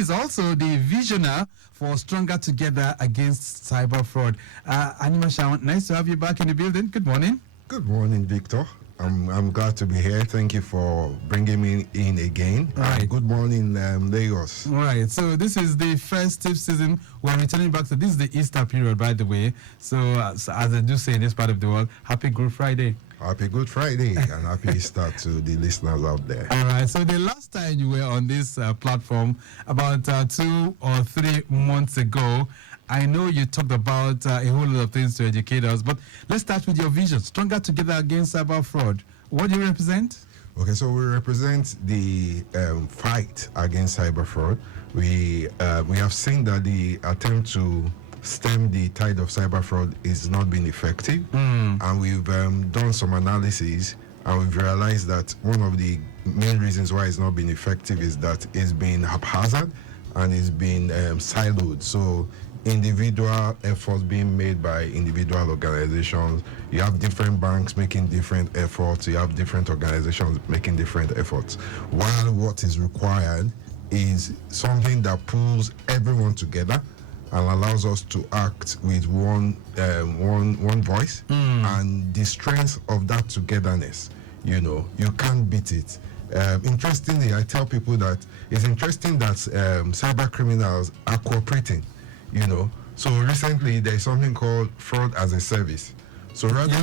Is also the visionary for Stronger Together Against Cyber Fraud. Animashaun, nice to have you back in the building. Good morning. Good morning, Victor. I'm glad to be here. Thank you for bringing me in again. Right. Good morning, Lagos. Right. So this is the festive season. We're returning back to this is the Easter period, by the way. So as I do say in this part of the world, happy Good Friday. Happy Good Friday and happy Easter to the listeners out there. All right. So the last time you were on this platform, about 2 or 3 months ago, I know you talked about a whole lot of things to educate us, but let's start with your vision. Stronger Together Against Cyber Fraud. What do you represent? Okay, so we represent the fight against cyber fraud. We have seen that the attempt to stem the tide of cyber fraud is not being effective, and we've done some analysis, and we've realized that one of the main reasons why it's not been effective is that it's been haphazard and it's been siloed. So individual efforts being made by individual organizations. You have different banks making different efforts. You have different organizations making different efforts. While what is required is something that pulls everyone together and allows us to act with one voice. And the strength of that togetherness, you can't beat it. Interestingly, I tell people that it's interesting that cyber criminals are cooperating. So recently there's something called fraud as a service. So rather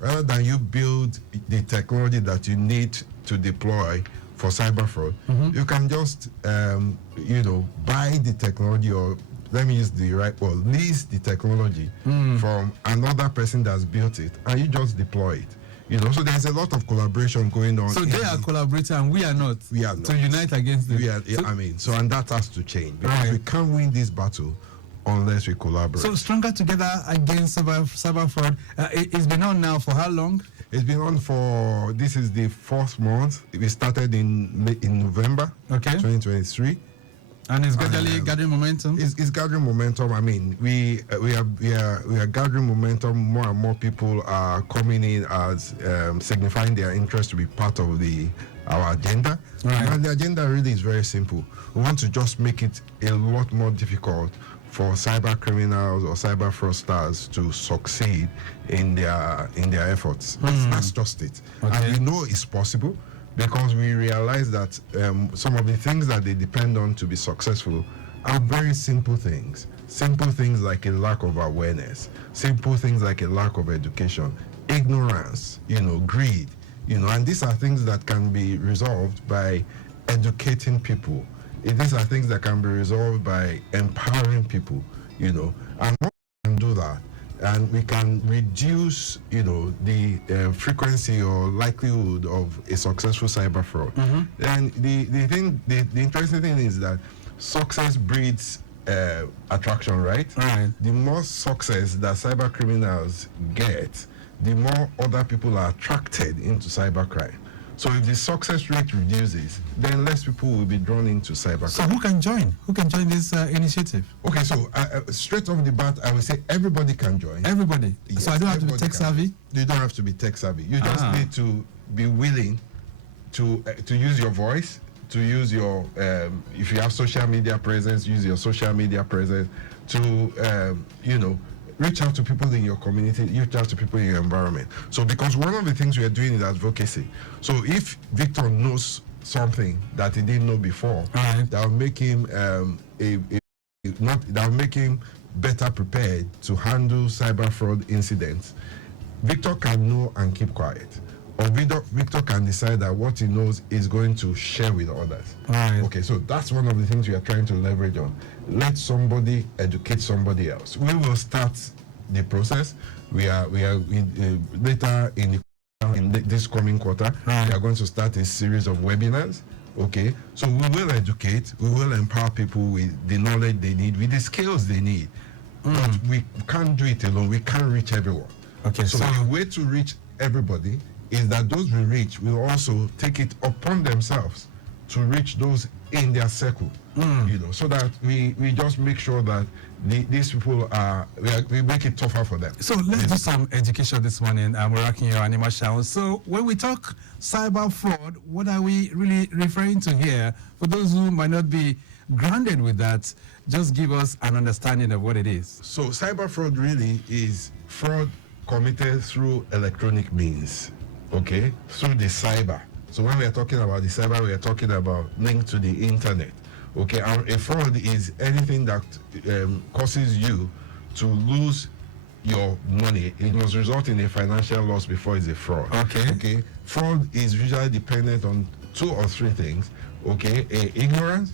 rather than you build the technology that you need to deploy for cyber fraud, you can just buy the technology, or let me use the right word, lease the technology from another person that's built it, and you just deploy it. So there's a lot of collaboration going on. So they are collaborating and we are not. We are not. To unite against them. And that has to change, because we can't win this battle unless we collaborate. So Stronger Together Against Cyber Fraud, it's been on now for how long? It's been on for, this is the 4th month. We started in November 2023. And it's gradually gathering momentum. It's gathering momentum. I mean, we are gathering momentum. More and more people are coming in as signifying their interest to be part of our agenda. Right. And the agenda really is very simple. We want to just make it a lot more difficult for cyber criminals or cyber fraudsters to succeed in their efforts. That's just it. Okay. And we know it's possible, because we realize that some of the things that they depend on to be successful are very simple things. Simple things like a lack of awareness, simple things like a lack of education, ignorance, greed, and these are things that can be resolved by educating people. These are things that can be resolved by empowering people, and once we can do that, and we can reduce, the frequency or likelihood of a successful cyber fraud. And the interesting thing is that success breeds attraction, right? Right. The more success that cyber criminals get, the more other people are attracted into cybercrime. So if the success rate reduces, then less people will be drawn into cybercrime. So who can join? Who can join this initiative? Okay, so straight off the bat, I would say everybody can join. Everybody. Yes, so I don't have to be tech savvy? You don't have to be tech savvy. You just need to be willing to use your voice, to use your, if you have social media presence, use your social media presence to, reach out to people in your community, reach out to people in your environment. So because one of the things we are doing is advocacy. So if Victor knows something that he didn't know before, that will make him that will make him better prepared to handle cyber fraud incidents, Victor can know and keep quiet. Or Victor can decide that what he knows is going to share with others. Okay, so that's one of the things we are trying to leverage on. Let somebody educate somebody else. We will start the process. We are later in this coming quarter, we are going to start a series of webinars. Okay, so we will educate, we will empower people with the knowledge they need, with the skills they need. But we can't do it alone. We can't reach everyone. Okay, so the way to reach everybody is that those we reach will also take it upon themselves to reach those in their circle, so that we just make sure that these people we make it tougher for them. So let's do some education this morning, Morakinyo, Animashaun. So when we talk cyber fraud, what are we really referring to here? For those who might not be grounded with that, just give us an understanding of what it is. So cyber fraud really is fraud committed through electronic means, okay, through the cyber. So when we are talking about the cyber, we are talking about linked to the internet, okay. And a fraud is anything that causes you to lose your money. It must result in a financial loss before it's a fraud. Okay. Fraud is usually dependent on 2 or 3 things, okay. Ignorance,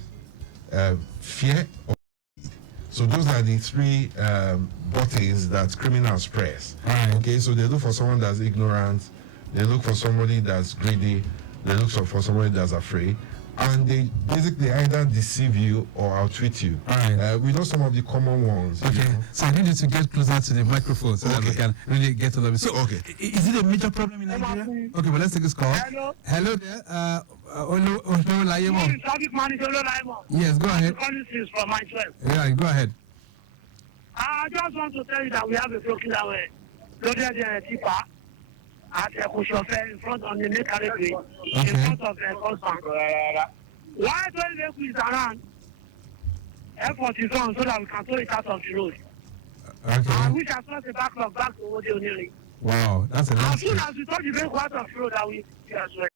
fear, or greed. So those are the 3 buttons that criminals press. Right. Okay, so they look for someone that's ignorant, they look for somebody that's greedy, they look for somebody that's afraid, and they basically either deceive you or outwit you. Right. We know some of the common ones. Okay, so I need you to get closer to the microphone so that we can really get to them. So, is it a major problem in Nigeria? Okay, but let's take this call. Hello there. Yes, go ahead. From myself. Yeah, go ahead. I just want to tell you that we have a broken away. Loaded tipper at a chauffeur in front of the main carriageway, in front of the husband. Why don't they put it around? Airport is on so that we can throw it out of the road. Okay. I wish I saw the backlog back to what they nearly. Wow, that's a lot. As soon as we throw the vehicle out of the road, that we as well.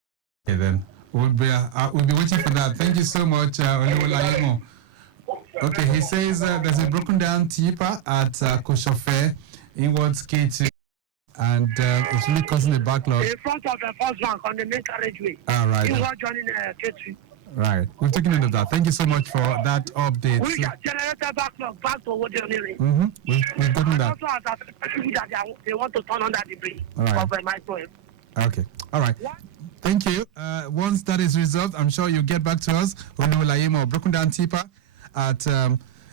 Okay, then. We'll be waiting for that. Thank you so much, Oluwalayemo. Okay, he says there's a broken down tipper at Koshofe in what's K2, and it's really causing a backlog. In front of the first bank on the main carriageway. All right. You are joining K2. Right. We've taken note of that. Thank you so much for that update. We got generator backlog back to what they're nearly. We've gotten that. Also, as people that they want to turn under the bridge. All right. Of my point. Okay. All right. What? Thank you. Once that is resolved, I'm sure you'll get back to us. Oluwalayemo, broken down tipper at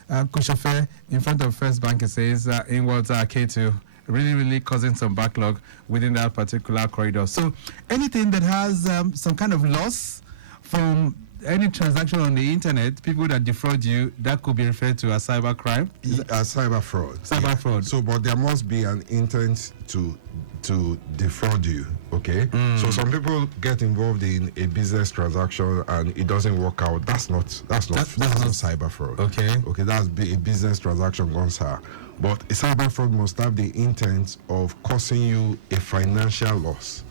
Koshofe in front of First Bank, it says, in what K2, really causing some backlog within that particular corridor. So anything that has some kind of loss from any transaction on the internet, people that defraud you, that could be referred to as cyber crime? Cyber fraud. Cyber fraud. So, but there must be an intent to defraud you, okay? So some people get involved in a business transaction and it doesn't work out. That's not cyber fraud. Okay, that's a business transaction gone sour. But a cyber fraud must have the intent of causing you a financial loss,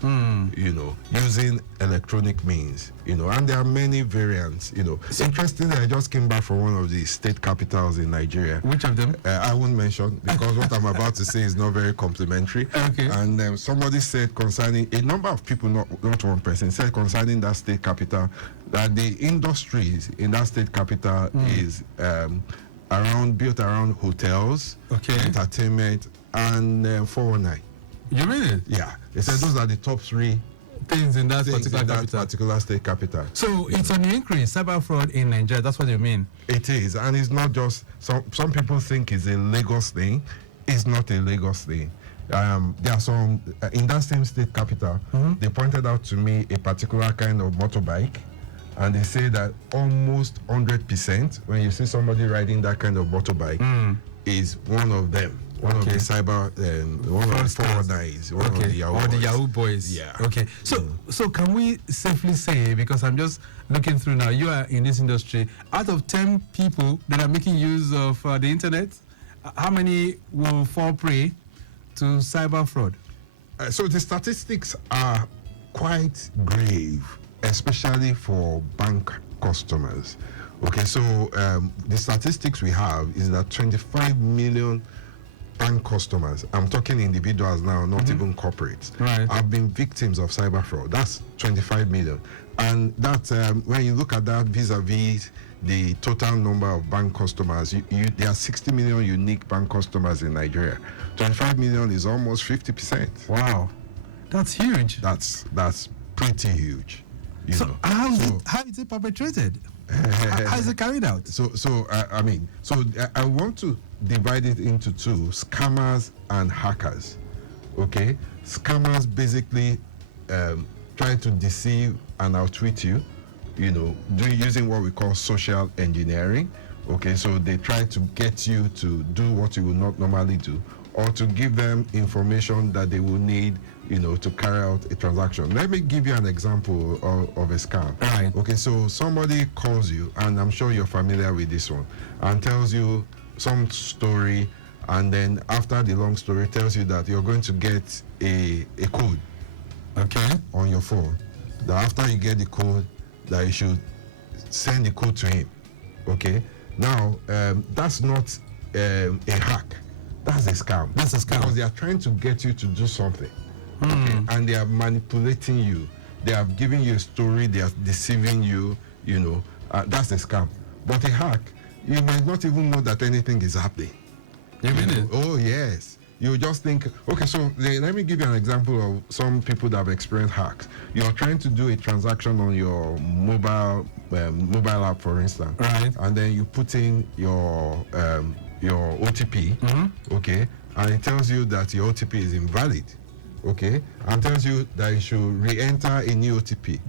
using electronic means, and there are many variants, Interestingly, I just came back from one of the state capitals in Nigeria. Which of them? I won't mention because what I'm about to say is not very complimentary. Okay. And somebody said concerning, a number of people, not one person, said concerning that state capital, that the industries in that state capital is built around hotels, entertainment, and 419. You mean it? Yeah. They said those are the top 3 things in that particular state capital. So it's on the increase, cyber fraud in Nigeria. That's what you mean? It is, and it's not just some people think it's a Lagos thing. It's not a Lagos thing. There are some in that same state capital. They pointed out to me a particular kind of motorbike, and they say that almost 100% when you see somebody riding that kind of motorbike is one of them. One of the cyber, one of the 419s, one of the Yahoo boys. Yeah. Okay. So can we safely say, because I'm just looking through now, you are in this industry, out of 10 people that are making use of the internet, how many will fall prey to cyber fraud? So the statistics are quite grave, especially for bank customers. Okay, so the statistics we have is that 25 million bank customers, I'm talking individuals now, not even corporates, have been victims of cyber fraud. That's 25 million. And that, when you look at that vis-a-vis the total number of bank customers, there are 60 million unique bank customers in Nigeria. 25 million is almost 50%. Wow, that's huge. That's pretty huge. How is it perpetrated? How is it carried out? I want to divide it into 2: scammers and hackers. Okay, scammers basically try to deceive and outwit you. using what we call social engineering. Okay, so they try to get you to do what you will not normally do, or to give them information that they will need, to carry out a transaction. Let me give you an example of a scam. Right. Okay, so somebody calls you, and I'm sure you're familiar with this one, and tells you some story, and then after the long story tells you that you're going to get a code, Okay. on your phone, that after you get the code, that you should send the code to him. Okay, now that's not a hack, that's a scam. That's a scam. Because they are trying to get you to do something. Okay, and they are manipulating you, they are giving you a story, they are deceiving you. That's a scam. But a hack, you might not even know that anything is happening. You mean it? Oh yes, you just think, okay, so let me give you an example of some people that have experienced hacks. You're trying to do a transaction on your mobile app, for instance, Right. and then you put in your OTP, okay, and it tells you that your OTP is invalid, okay, and tells you that you should re-enter a new OTP.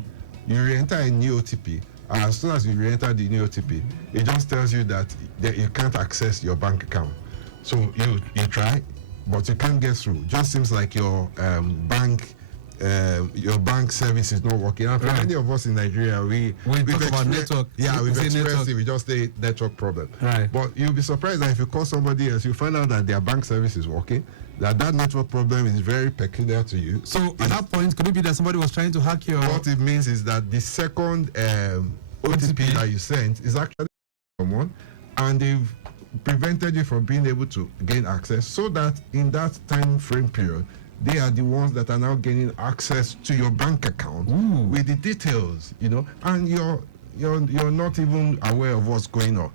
You re-enter a new OTP, and as soon as you re-enter the new OTP, it just tells you that you can't access your bank account. So you try, but you can't get through. Just seems like your bank service is not working. And for Right. many of us in Nigeria, we've talk about network. Yeah, we've say experienced network. it. We just say network problem. Right. But you'll be surprised that if you call somebody else, you find out that their bank service is working. That network problem is very peculiar to you. So at that point, could it be that somebody was trying to hack your... What it means is that the second OTP that you sent is actually someone, and they've prevented you from being able to gain access, so that in that time frame period, they are the ones that are now gaining access to your bank account with the details, and you're not even aware of what's going on.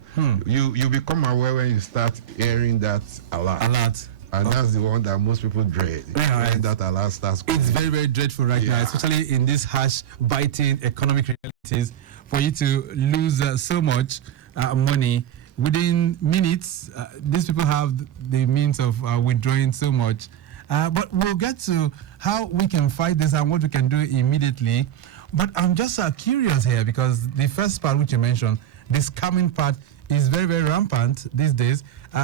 You become aware when you start hearing that alert. And that's the one that most people dread. Yeah, when that alert starts going. It's very, very dreadful right now, especially in these harsh, biting economic realities, for you to lose so much money within minutes. These people have the means of withdrawing so much. But we'll get to how we can fight this and what we can do immediately. But I'm just curious here, because the first part which you mentioned, the scamming part, is very, very rampant these days.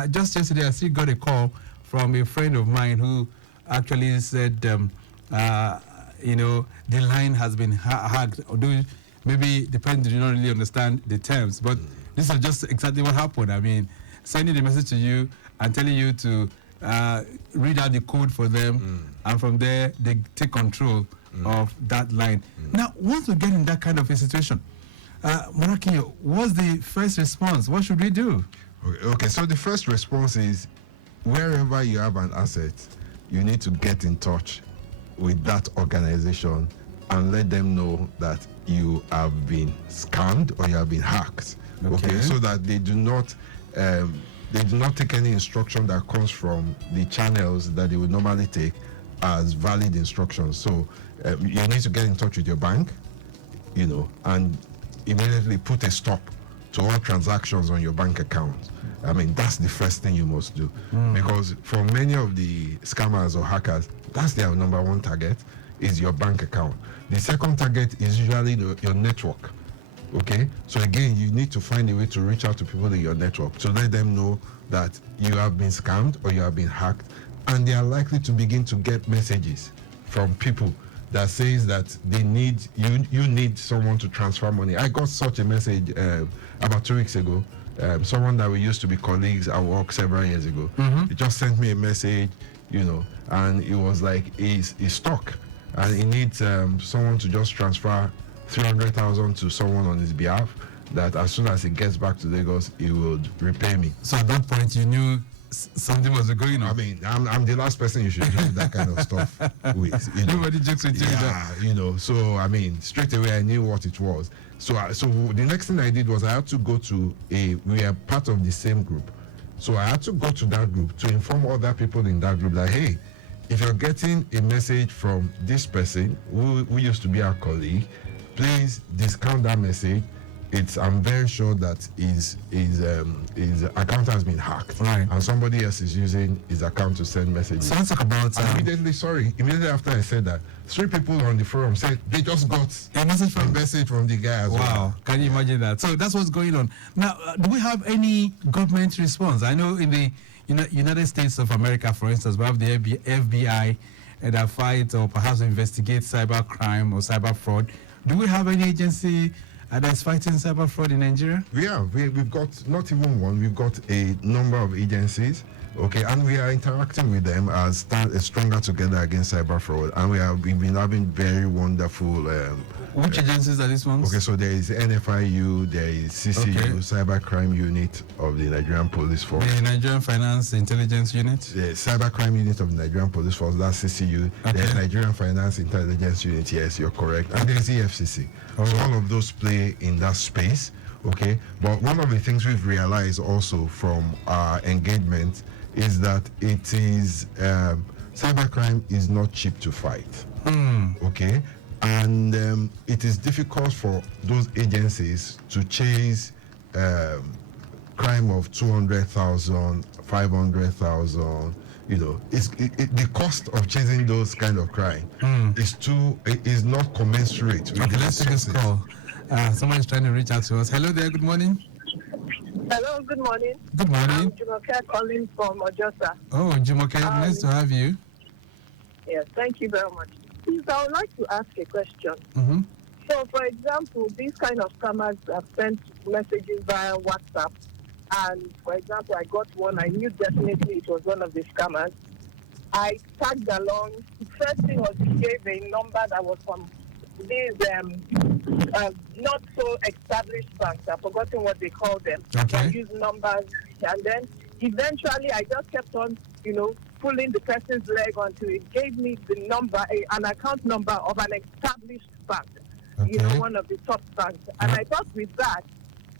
Just yesterday, I still got a call from a friend of mine who actually said, the line has been hacked. Although maybe the person did not really understand the terms, but this is just exactly what happened. I mean, sending the message to you and telling you to read out the code for them, and from there they take control of that line. Now, once we get in that kind of a situation, Morakinyo, what's the first response? What should we do? Okay, so the first response is, wherever you have an asset, you need to get in touch with that organization and let them know that you have been scammed or you have been hacked. Okay, so that they do not take any instruction that comes from the channels that they would normally take as valid instructions. So you need to get in touch with your bank, and immediately put a stop to all transactions on your bank account. I mean, that's the first thing you must do, because for many of the scammers or hackers, that's their number one target, is your bank account. The second target is usually your network. Okay, so again, you need to find a way to reach out to people in your network to let them know that you have been scammed or you have been hacked, and they are likely to begin to get messages from people that says that they need you need someone to transfer money. I got such a message about 2 weeks ago. Someone that we used to be colleagues at work several years ago. He just sent me a message, and it was like he's stuck and he needs someone to just transfer 300,000 to someone on his behalf, that as soon as he gets back to Lagos, he would repay me. So at that point, you knew something was going on. I mean, I'm the last person you should do that kind of stuff with. Nobody jokes with you. Yeah, so I mean, straight away I knew what it was. So the next thing I did was I had to go to we are part of the same group. So I had to go to that group to inform other people in that group that, hey, if you're getting a message from this person who used to be our colleague, please discount that message I'm very sure that his account has been hacked, right? And somebody else is using his account to send messages. So let's talk about immediately after I said that, 3 people on the forum said they just got a message from the guy as well. Wow, can you imagine that? So that's what's going on now. Do we have any government response? I know in the United States of America, for instance, we have the FBI that fight or perhaps investigate cyber crime or cyber fraud. Do we have any agency that's fighting cyber fraud in Nigeria? We've got not even one. We've got a number of agencies, okay, and we are interacting with them as stronger together against cyber fraud. And we've been having very wonderful. Which agencies are these ones? Okay, so there is NFIU, there is CCU, okay. Cybercrime Unit of the Nigerian Police Force. The Nigerian Finance Intelligence Unit? The Cybercrime Unit of the Nigerian Police Force, that's CCU. Okay. There's Nigerian Finance Intelligence Unit, yes, you're correct. And there's EFCC. So all of those play in that space, okay? But one of the things we've realized also from our engagement is that it is, cybercrime is not cheap to fight, okay? And it is difficult for those agencies to chase crime of 200,000, 500,000. The cost of chasing those kind of crime is not commensurate. Okay, let's take this call. Someone is trying to reach out to us. Hello there. Good morning. Hello. Good morning. Good morning. I'm Jumoke calling from Ojosa. Oh, Jumoke, nice to have you. Yes, thank you very much. Please, I would like to ask a question. Mm-hmm. So, for example, these kind of scammers have sent messages via WhatsApp. And, for example, I got one. I knew definitely it was one of the scammers. I tagged along. The first thing was he gave a number that was from these not so established banks. I've forgotten what they call them. Okay. I use numbers. And then eventually I just kept on, pulling the person's leg until it gave me the number, an account number of an established bank, okay. One of the top banks. And I thought with that,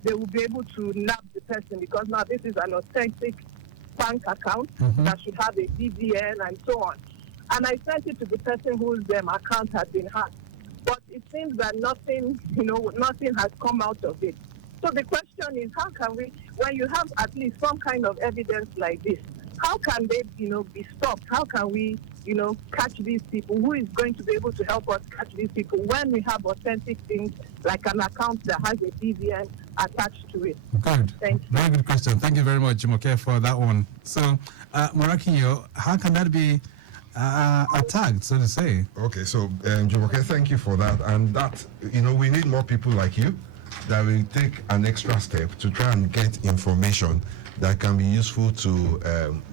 they will be able to nab the person because now this is an authentic bank account that should have a BVN and so on. And I sent it to the person whose account had been hacked. But it seems that nothing has come out of it. So the question is, how can we, when you have at least some kind of evidence like this, how can they, be stopped? How can we, catch these people? Who is going to be able to help us catch these people when we have authentic things like an account that has a BVN attached to it? Good. Thank you. Very good question. Thank you very much, Jumoke, for that one. So, Morakinyo, how can that be attacked, so to say? Okay, so Jumoke, thank you for that. And that, we need more people like you that will take an extra step to try and get information that can be useful to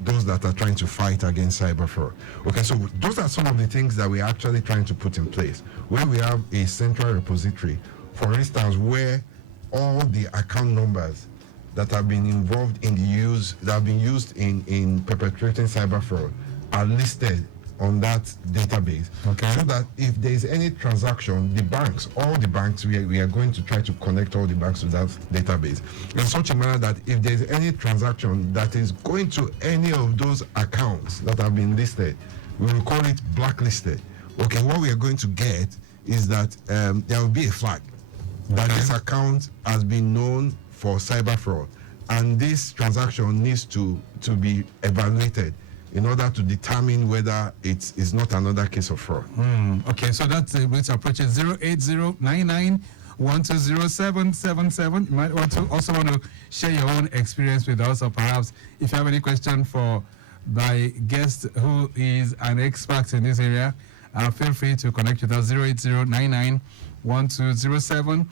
those that are trying to fight against cyber fraud. Okay, so those are some of the things that we're actually trying to put in place, where we have a central repository, for instance, where all the account numbers that have been involved in that have been used in perpetrating cyber fraud are listed on that database. Okay. So that if there is any transaction, all the banks, we are going to try to connect all the banks to that database in such a manner that if there is any transaction that is going to any of those accounts that have been listed, we will call it blacklisted. Okay, what we are going to get is that there will be a flag that this account has been known for cyber fraud, and this transaction needs to be evaluated in order to determine whether it is not another case of fraud. Okay, so that's the way to approach it. 08099120777. You might also want to share your own experience with us, or perhaps if you have any question for my guest who is an expert in this area, feel free to connect with us. 08099120777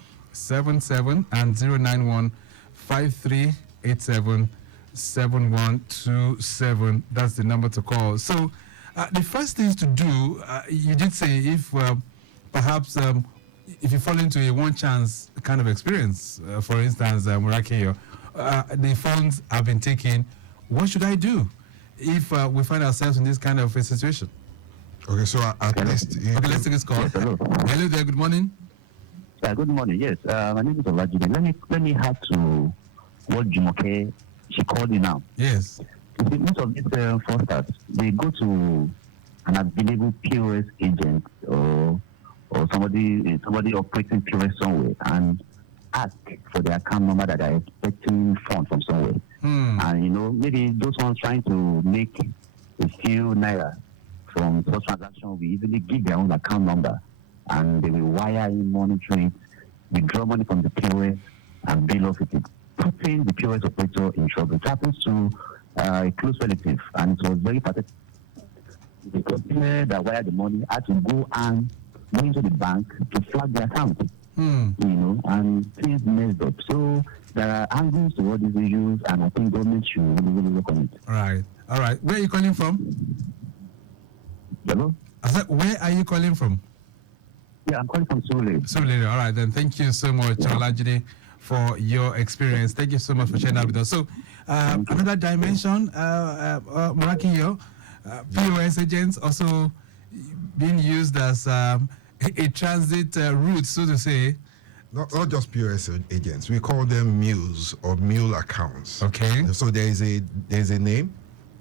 and 0915387 7127. That's the number to call. So the first things to do, you did say if perhaps if you fall into a one chance kind of experience, for instance, Morakinyo, the phones have been taken, what should I do if we find ourselves in this kind of a situation? Okay, so at least... Okay, let's take this call. Yes, hello. Hello there, good morning. Good morning, yes. My name is Olajide. Let me add to what Jumoke, she called you now. Yes. You see, most of these fraudsters, they go to an available POS agent or somebody operating POS somewhere, and ask for the account number that are expecting funds from somewhere. And, you know, maybe those ones trying to make a few naira from such transaction will easily give their own account number, and they will wire in money to it, withdraw money from the POS, and bill off it, putting the POS operator in trouble. It happens to a close relative, and it was very pathetic. The customer that wired the money had to go and go into the bank to flag the account, you know, and things messed up. So there are angles to all these issues, and I think government should really work on it. All right. Where are you calling from? Hello? I said, where are you calling from? Yeah, I'm calling from Sule. Sule. All right, then. Thank you so much, Olajide, for your experience. Thank you so much for sharing that with us. So, another dimension, Morakinyo, POS agents also being used as a transit route, so to say. Not just POS agents. We call them mules or mule accounts. Okay. So there's a name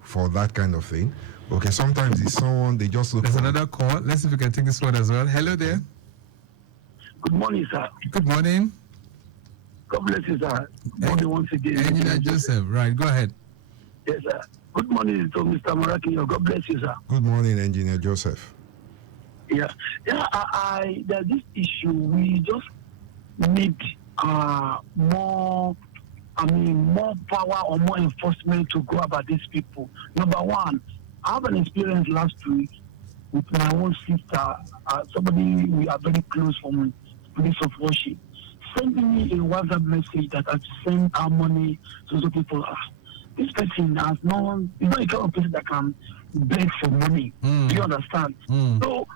for that kind of thing. Okay, sometimes it's someone they just look. There's another call. Let's see if we can take this one as well. Hello there. Good morning, sir. Good morning. God bless you, sir. Good morning once again. Engineer Joseph. Right, go ahead. Yes, sir. Good morning to Mr. Morakinyo. God bless you, sir. Good morning, Engineer Joseph. Yeah. There's this issue. We just need more power or more enforcement to go about these people. Number one, I have an experience last week with my own sister, somebody we are very close from place of worship, sending me a WhatsApp message that I've sent our money to the people. This person has no, it's not a kind of person that can beg for money. Do you understand? So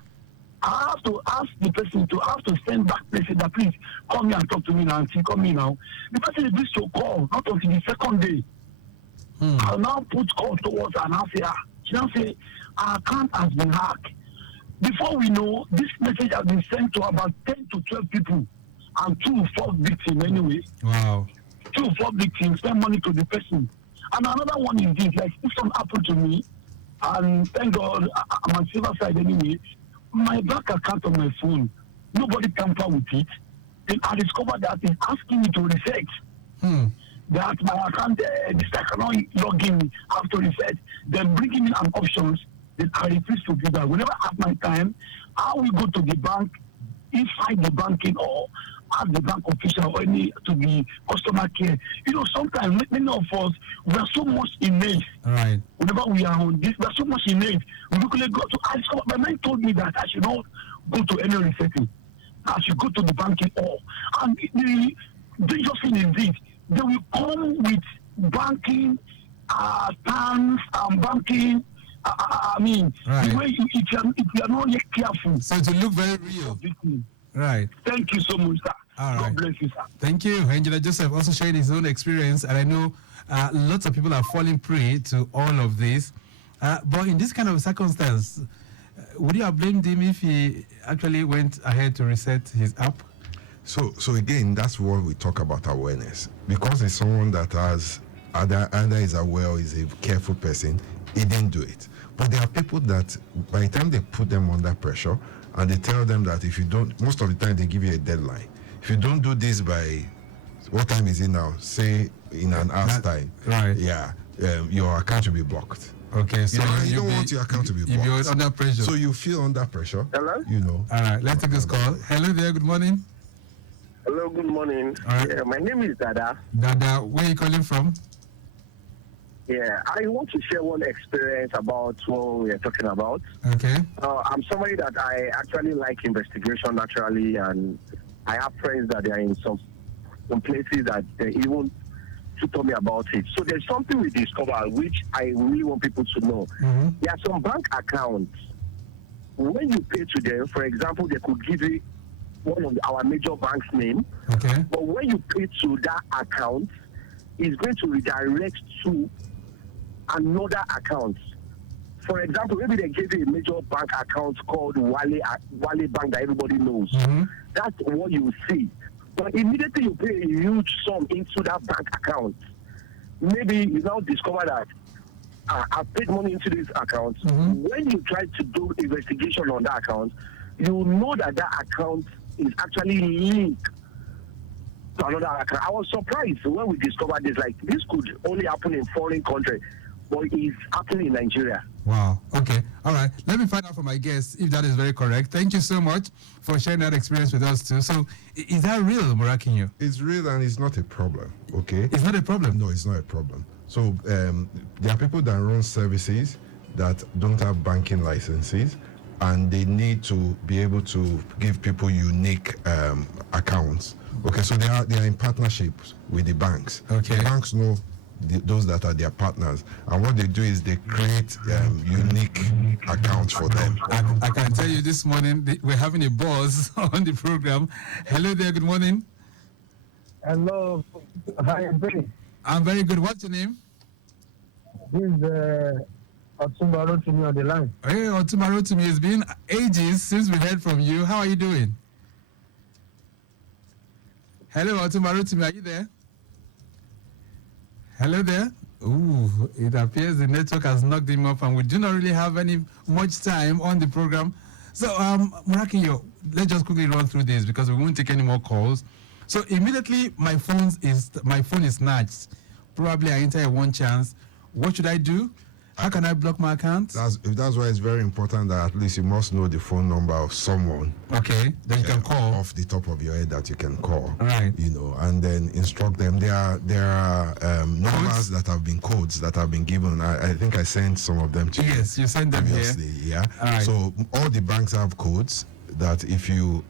I have to ask the person to send back message that please call me and talk to me now. And she call me now. The person is to call, not until the second day. I'll now put call towards her and I'll say, she now say, our account has been hacked. Before we know, this message has been sent to about 10 to 12 people and 2 4 victims anyway. Wow. 2 4 victims send money to the person. And another one is this, like if something happened to me, and thank God I'm on silver side anyway, my bank account on my phone, nobody tamper with it. Then I discovered that it's asking me to reset. That my account, this I cannot log in, I have to reset. Then bringing in an options, then I refuse to do that. Whenever I have my time, I will go to the bank, inside the banking, or ask the bank official or any to the customer care. You know, sometimes many of us, we are so much innate. Right. Whenever we are on this, we are so much innate. We quickly go to, my mind told me that I should not go to any resetting. I should go to the banking or. And the dangerous thing is this, they will come with banking terms and banking. Right. The way if you are not yet careful. So to look very real. Right. Thank you so much, sir. All right. God bless you, sir. Thank you. Engineer Joseph also shared his own experience, and I know lots of people are falling prey to all of this. But in this kind of circumstance, would you have blamed him if he actually went ahead to reset his app? So again, that's what we talk about awareness. Because it's someone that has either is aware or is a careful person, he didn't do it. But there are people that by the time they put them under pressure and they tell them that if you don't, most of the time they give you a deadline. If you don't do this by, what time is it now? Say in an hour's time. Right. Yeah. Your account will be blocked. Okay, so you don't want your account to be blocked. You're under pressure. So you feel under pressure. Hello? You know. All right, let's take this call. Hello there, good morning. Hello, good morning. All right. Yeah, my name is Dada. Dada, where are you calling from? Yeah, I want to share one experience about what we are talking about. Okay. I'm somebody that I actually like investigation naturally, and I have friends that they are in some places that they even to tell me about it. So there's something we discovered which I really want people to know. There are some bank accounts. When you pay to them, for example, they could give you one of our major banks' name. Okay. But when you pay to that account, it's going to redirect to another account. For example, maybe they gave you a major bank account called Wale Bank that everybody knows. That's what you see. But immediately you pay a huge sum into that bank account, maybe you now discover that I paid money into this account. When you try to do investigation on that account, you know that that account is actually linked to another account. I was surprised when we discovered this. Like, this could only happen in foreign country, but it's happening in Nigeria. Wow. Okay. All right. Let me find out from my guests if that is very correct. Thank you so much for sharing that experience with us too. So, is that real, Morakinyo? It's real and it's not a problem. Okay. It's not a problem. No, it's not a problem. So there are people that run services that don't have banking licenses, and they need to be able to give people unique accounts. Okay, so they are in partnerships with the banks. Okay. The banks know those that are their partners, and what they do is they create unique accounts for them. I can tell you this morning we're having a buzz on the program. Hello there. Good morning. Hello. Hi, Oteri. I'm very good. What's your name? This is Otumba Rotimi on the line. Hey, Otumba Rotimi. It's been ages since we heard from you. How are you doing? Hello, Otumba Rotimi. Are you there? Hello there. Ooh, it appears the network has knocked him off, and we do not really have any much time on the program. So, Morakinyo, let's just quickly run through this because we won't take any more calls. So immediately my phone is snatched. Probably I enter a one chance. What should I do? How can I block my account? That's why it's very important that at least you must know the phone number of someone. Okay, then you can call off the top of your head that you can call. Right. You know, and then instruct them. There are numbers that have been codes that have been given. I think I sent some of them to you. Yes, you sent them previously. Here. Yeah. All right. So all the banks have codes that if you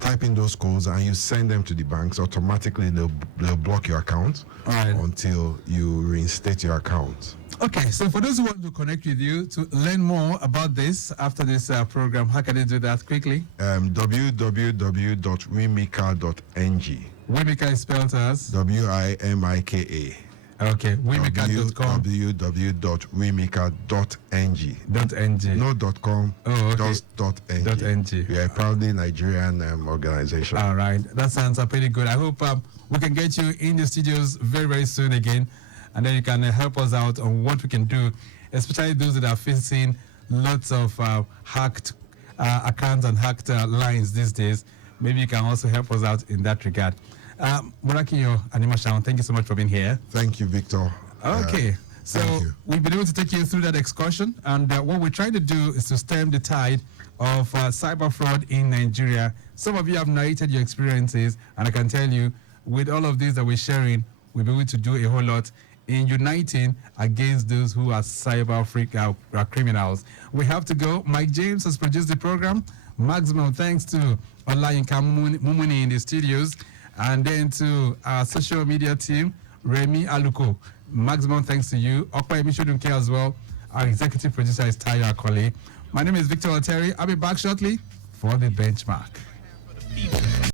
type in those codes and you send them to the banks, automatically they'll block your account until you reinstate your account. Okay, so for those who want to connect with you to learn more about this after this program, how can they do that quickly? www.wimika.ng. Wimika is spelled as? Wimika. Okay, wimika.com. www.wimika.ng. No .com, just .ng. We are a proudly Nigerian organization. All right, that sounds pretty good. I hope we can get you in the studios very, very soon again, and then you can help us out on what we can do, especially those that are facing lots of hacked accounts and hacked lines these days. Maybe you can also help us out in that regard. Morakinyo, Animashaun, thank you so much for being here. Thank you, Victor. Okay, so we've been able to take you through that excursion, and what we're trying to do is to stem the tide of cyber fraud in Nigeria. Some of you have narrated your experiences, and I can tell you, with all of these that we're sharing, we'll be able to do a whole lot in uniting against those who are cyber criminals. We have to go. Mike James has produced the program. Maximum thanks to Olayinka Mumuni in the studios, and then to our social media team, Remy Aluko. Maximum thanks to you. Okpa Emishudunke as well. Our executive producer is Tayo Akole. My name is Victor Oteri. I'll be back shortly for the benchmark.